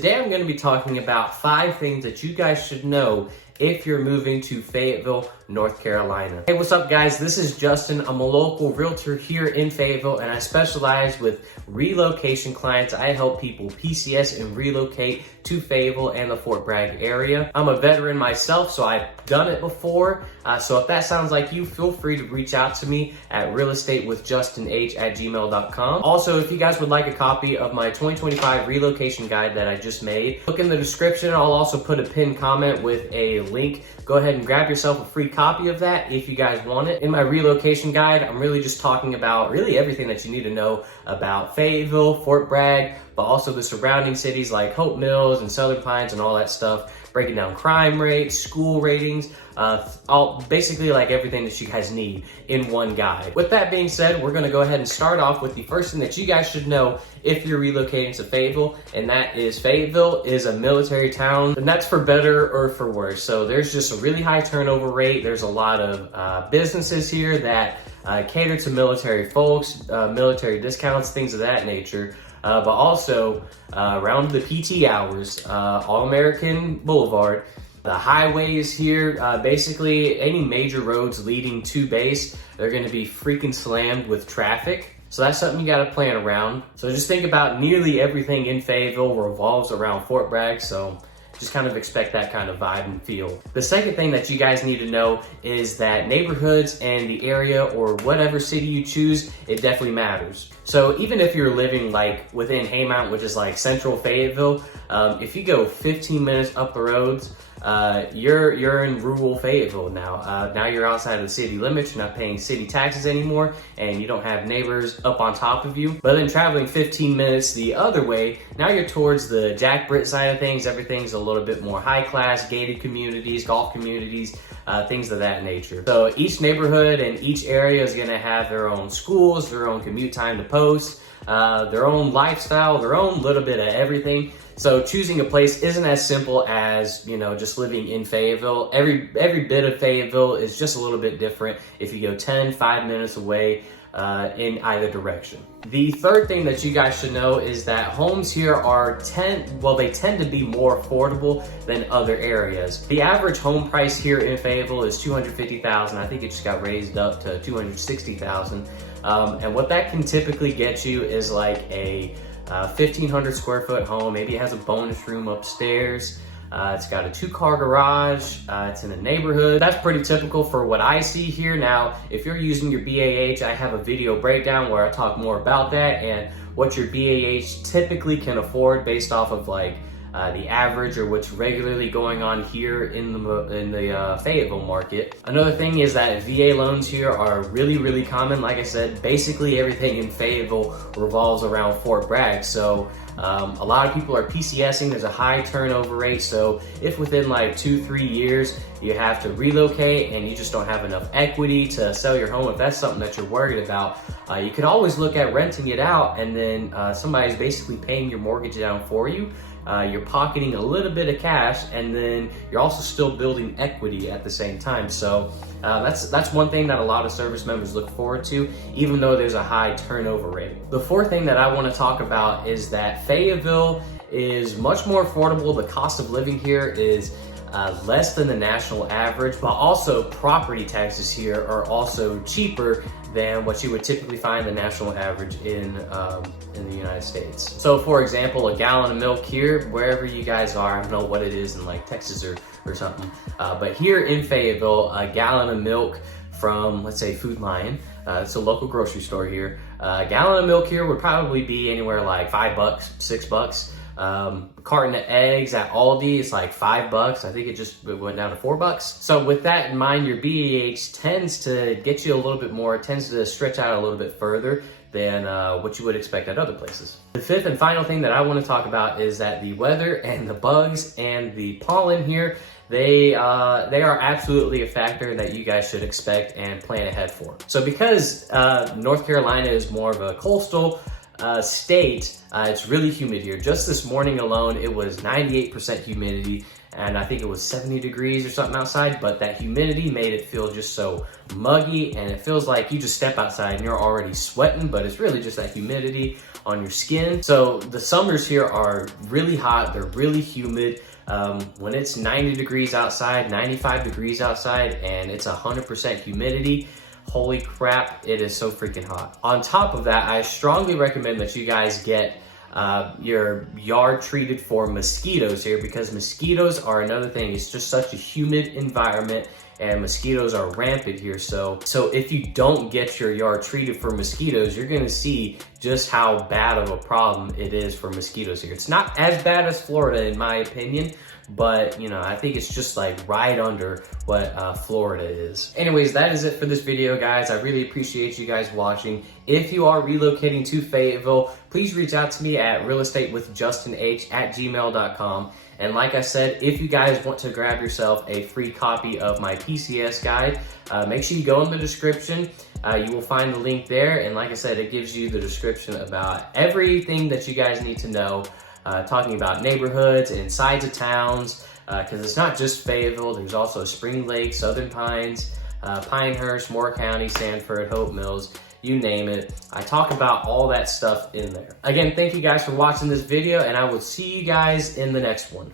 Today I'm going to be talking about 5 things that you guys should know if you're moving to Fayetteville, North Carolina. Hey, what's up guys? This is Justin. I'm a local realtor here in Fayetteville and I specialize with relocation clients. I help people PCS and relocate to Fayetteville and the Fort Bragg area. I'm a veteran myself, so I've done it before. So if that sounds like you, feel free to reach out to me at realestatewithjustinh@gmail.com. Also, if you guys would like a copy of my 2025 relocation guide that I just made, look in the description. I'll also put a pinned comment with a link. Go ahead and grab yourself a free copy of that if you guys want it. In my relocation guide, I'm really just talking about really everything that you need to know about Fayetteville, Fort Bragg, but also the surrounding cities like Hope Mills and Southern Pines and all that stuff. Breaking down crime rates, school ratings, basically like everything that you guys need in one guide. With that being said, we're gonna go ahead and start off with the first thing that you guys should know if you're relocating to Fayetteville, and that is Fayetteville is a military town, and that's for better or for worse. So there's just a really high turnover rate. There's a lot of businesses here that cater to military folks, military discounts, things of that nature. But also around the PT hours, All-American Boulevard, the highways here, basically any major roads leading to base, they're gonna be freaking slammed with traffic. So that's something you gotta plan around. So just think about nearly everything in Fayetteville revolves around Fort Bragg, so just kind of expect that kind of vibe and feel. The second thing that you guys need to know is that neighborhoods and the area or whatever city you choose, it definitely matters. So even if you're living like within Haymount, which is like central Fayetteville, if you go 15 minutes up the roads, you're in rural Fayetteville now. Now you're outside of the city limits, you're not paying city taxes anymore, and you don't have neighbors up on top of you. But then traveling 15 minutes the other way, now you're towards the Jack Britt side of things. Everything's a little bit more high class, gated communities, golf communities, things of that nature. So each neighborhood and each area is gonna have their own schools, their own commute time to post, their own lifestyle, their own little bit of everything. So choosing a place isn't as simple as, you know, just living in Fayetteville. Every bit of Fayetteville is just a little bit different if you go 5 minutes away in either direction. The third thing that you guys should know is that homes here they tend to be more affordable than other areas. The average home price here in Fayetteville is $250,000. I think it just got raised up to $260,000. And what that can typically get you is like a 1,500 square foot home. Maybe it has a bonus room upstairs. It's got a 2-car garage. It's in a neighborhood. That's pretty typical for what I see here. Now, if you're using your BAH, I have a video breakdown where I talk more about that and what your BAH typically can afford based off of like the average or what's regularly going on here in the Fayetteville market. Another thing is that VA loans here are really common. Like I said, basically everything in Fayetteville revolves around Fort Bragg. So a lot of people are PCSing. There's a high turnover rate. So if within like 2-3 years you have to relocate and you just don't have enough equity to sell your home, if that's something that you're worried about, you could always look at renting it out, and then somebody's basically paying your mortgage down for you. You're pocketing a little bit of cash, and then you're also still building equity at the same time. So that's one thing that a lot of service members look forward to, even though there's a high turnover rate. The fourth thing that I want to talk about is that Fayetteville is much more affordable. The cost of living here is less than the national average, but also property taxes here are also cheaper than what you would typically find the national average in the United States. So for example, a gallon of milk here, wherever you guys are, I don't know what it is in like Texas or something, but here in Fayetteville, a gallon of milk from, let's say, Food Lion, it's a local grocery store here, a gallon of milk here would probably be anywhere like $5, $6. Carton of eggs at Aldi is like $5. I think it went down to $4. So with that in mind, your BAH tends to get you a little bit more, it tends to stretch out a little bit further than what you would expect at other places. The fifth and final thing that I want to talk about is that the weather and the bugs and the pollen here, they are absolutely a factor that you guys should expect and plan ahead for. So because North Carolina is more of a coastal state, it's really humid here. Just this morning alone, it was 98% humidity, and I think it was 70 degrees or something outside, but that humidity made it feel just so muggy, and it feels like you just step outside and you're already sweating, but it's really just that humidity. on your skin. So the summers here are really hot, they're really humid. When it's 90 degrees outside, 95 degrees outside, and it's 100% humidity, holy crap, it is so freaking hot. On top of that, I strongly recommend that you guys get your yard treated for mosquitoes here, because mosquitoes are another thing. It's just such a humid environment and mosquitoes are rampant here. So if you don't get your yard treated for mosquitoes, you're gonna see just how bad of a problem it is for mosquitoes here. It's not as bad as Florida in my opinion, but you know, I think it's just like right under what Florida is. Anyways, that is it for this video, guys. I really appreciate you guys watching. If you are relocating to Fayetteville, please reach out to me at realestatewithjustinh@gmail.com. And like I said, if you guys want to grab yourself a free copy of my PCS guide, make sure you go in the description. You will find the link there. And like I said, it gives you the description about everything that you guys need to know, talking about neighborhoods and sides of towns, because it's not just Fayetteville. There's also Spring Lake, Southern Pines, Pinehurst, Moore County, Sanford, Hope Mills, you name it. I talk about all that stuff in there. Again, thank you guys for watching this video, and I will see you guys in the next one.